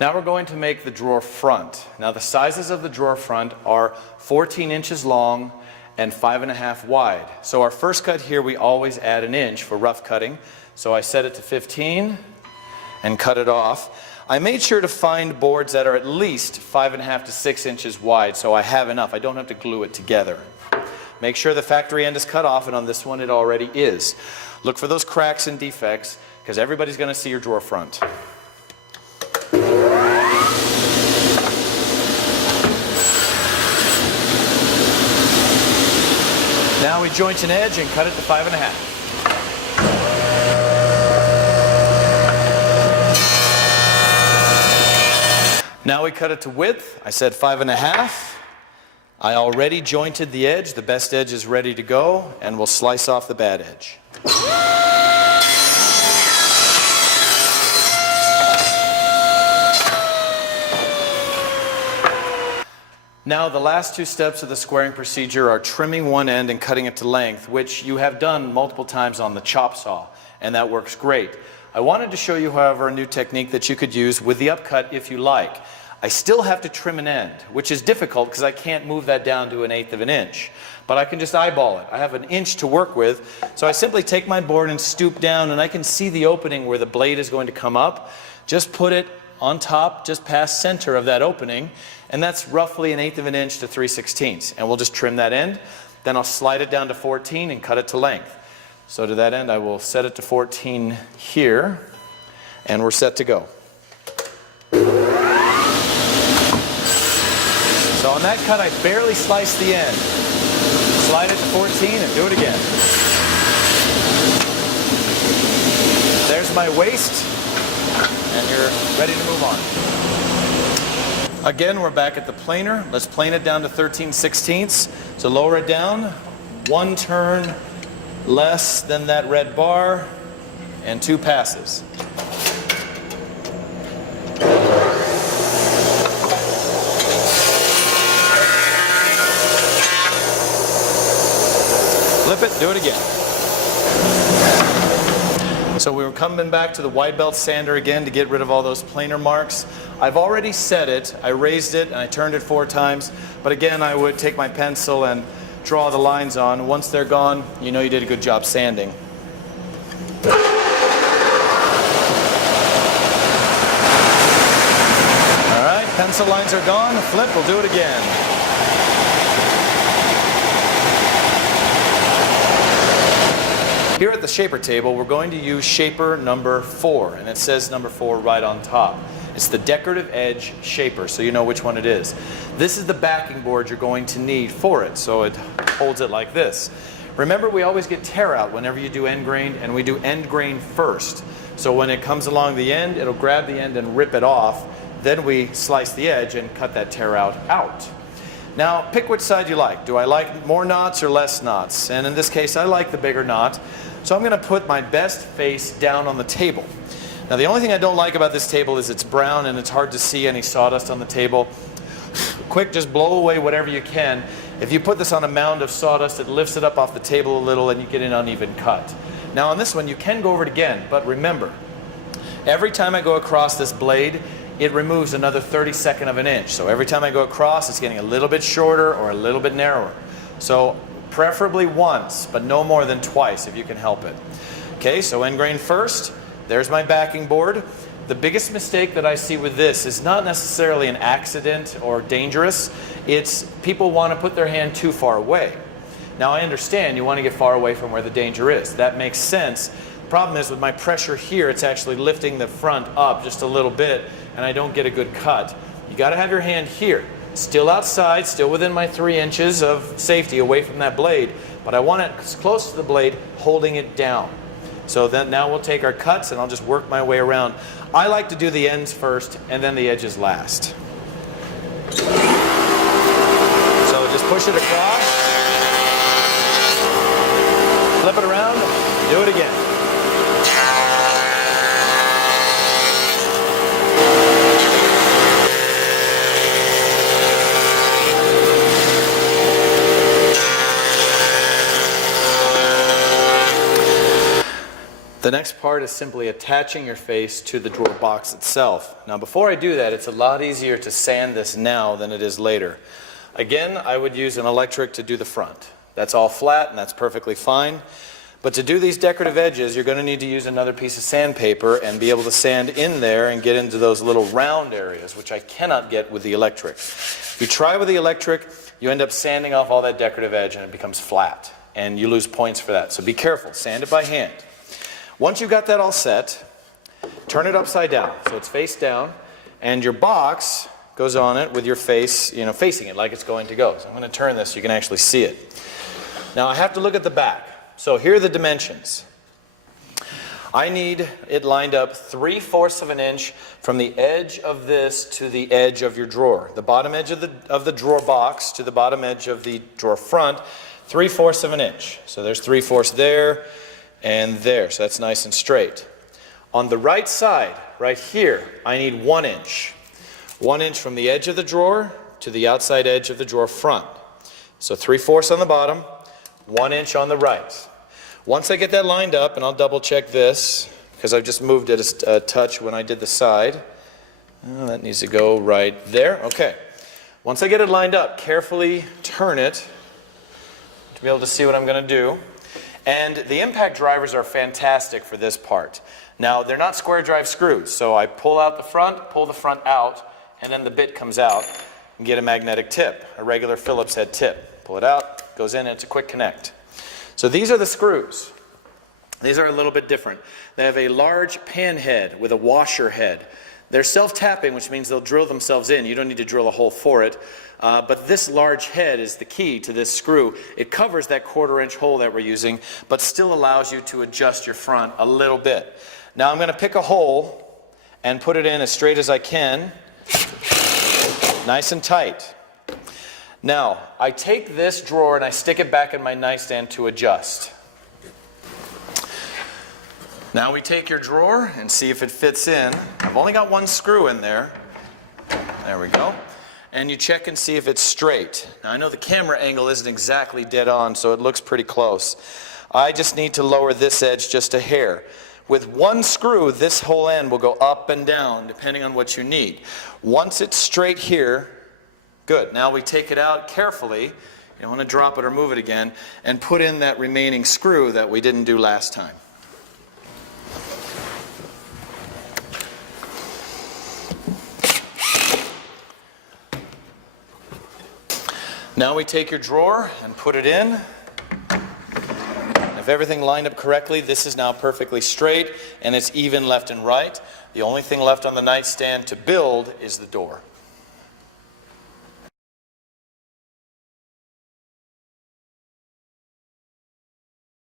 Now we're going to make the drawer front. Now the sizes of the drawer front are 14 inches long and 5.5 wide. So our first cut here, we always add an inch for rough cutting. So I set it to 15 and cut it off. I made sure to find boards that are at least 5.5 to 6 inches wide, so I have enough. I don't have to glue it together. Make sure the factory end is cut off, and on this one it already is. Look for those cracks and defects, because everybody's going to see your drawer front. Now we joint an edge and cut it to 5.5. Now we cut it to width. I said 5.5. I already jointed the edge. The best edge is ready to go, and we'll slice off the bad edge. Now the last two steps of the squaring procedure are trimming one end and cutting it to length, which you have done multiple times on the chop saw, and that works great. I wanted to show you, however, a new technique that you could use with the upcut if you like. I still have to trim an end, which is difficult because I can't move that down to 1/8 of an inch. But I can just eyeball it. I have an inch to work with, so I simply take my board and stoop down, and I can see the opening where the blade is going to come up. Just put it on top, just past center of that opening, and that's roughly 1/8 of an inch to 3/16. And we'll just trim that end. Then I'll slide it down to 14 and cut it to length. So to that end, I will set it to 14 here, and we're set to go. So on that cut, I barely sliced the end. Slide it to 14 and do it again. There's my waist, and you're ready to move on. Again, we're back at the planer. Let's plane it down to 13/16. So lower it down, one turn less than that red bar, and 2 passes. Flip it, do it again. So we were coming back to the wide belt sander again to get rid of all those planer marks. I've already set it, I raised it, and I turned it 4 times. But again, I would take my pencil and draw the lines on. Once they're gone, you know you did a good job sanding. All right, pencil lines are gone. Flip, we'll do it again. Here at the shaper table, we're going to use shaper number 4, and it says number 4 right on top. It's the decorative edge shaper, so you know which one it is. This is the backing board you're going to need for it, so it holds it like this. Remember, we always get tear out whenever you do end grain, and we do end grain first. So when it comes along the end, it'll grab the end and rip it off. Then we slice the edge and cut that tear out. Now, pick which side you like. Do I like more knots or less knots? And in this case, I like the bigger knot. So I'm going to put my best face down on the table. Now, the only thing I don't like about this table is it's brown and it's hard to see any sawdust on the table. Quick, just blow away whatever you can. If you put this on a mound of sawdust, it lifts it up off the table a little and you get an uneven cut. Now on this one, you can go over it again, but remember, every time I go across this blade, it removes another 32nd of an inch. So every time I go across, it's getting a little bit shorter or a little bit narrower. So preferably once, but no more than twice if you can help it. Okay, so end grain first. There's my backing board. The biggest mistake that I see with this is not necessarily an accident or dangerous. It's people want to put their hand too far away. Now I understand you want to get far away from where the danger is. That makes sense. The problem is with my pressure here, it's actually lifting the front up just a little bit and I don't get a good cut. You got to have your hand here. Still outside, still within my 3 inches of safety away from that blade, but I want it close to the blade, holding it down. So then now we'll take our cuts and I'll just work my way around. I like to do the ends first and then the edges last. So just push it across, flip it around, do it again. The next part is simply attaching your face to the drawer box itself. Now before I do that, it's a lot easier to sand this now than it is later. Again, I would use an electric to do the front. That's all flat and that's perfectly fine. But to do these decorative edges, you're going to need to use another piece of sandpaper and be able to sand in there and get into those little round areas, which I cannot get with the electric. If you try with the electric, you end up sanding off all that decorative edge and it becomes flat. And you lose points for that. So be careful, sand it by hand. Once you've got that all set, turn it upside down, so it's face down, and your box goes on it with your face, facing it like it's going to go. So I'm going to turn this so you can actually see it. Now I have to look at the back. So here are the dimensions. I need it lined up 3/4 of an inch from the edge of this to the edge of your drawer. The bottom edge of the drawer box to the bottom edge of the drawer front, 3/4 of an inch. So there's 3/4 there and there. So that's nice and straight. On the right side, right here, I need 1 inch. 1 inch from the edge of the drawer to the outside edge of the drawer front. So 3/4 on the bottom, 1 inch on the right. Once I get that lined up, and I'll double check this, because I've just moved it a touch when I did the side. Oh, that needs to go right there. Okay. Once I get it lined up, carefully turn it to be able to see what I'm going to do. And the impact drivers are fantastic for this part. Now, they're not square drive screws, so I pull out the front, pull the front out, and then the bit comes out and get a magnetic tip, a regular Phillips head tip. Pull it out, goes in, and it's a quick connect. So these are the screws. These are a little bit different. They have a large pan head with a washer head. They're self-tapping, which means they'll drill themselves in. You don't need to drill a hole for it. But this large head is the key to this screw. It covers that 1/4 inch hole that we're using, but still allows you to adjust your front a little bit. Now I'm going to pick a hole and put it in as straight as I can, nice and tight. Now, I take this drawer and I stick it back in my nightstand to adjust. Now we take your drawer and see if it fits in. I've only got 1 screw in there. There we go. And you check and see if it's straight. Now I know the camera angle isn't exactly dead on, so it looks pretty close. I just need to lower this edge just a hair. With 1 screw, this whole end will go up and down depending on what you need. Once it's straight here, good. Now we take it out carefully. You don't want to drop it or move it again, and put in that remaining screw that we didn't do last time. Now we take your drawer and put it in. If everything lined up correctly, this is now perfectly straight and it's even left and right. The only thing left on the nightstand to build is the door.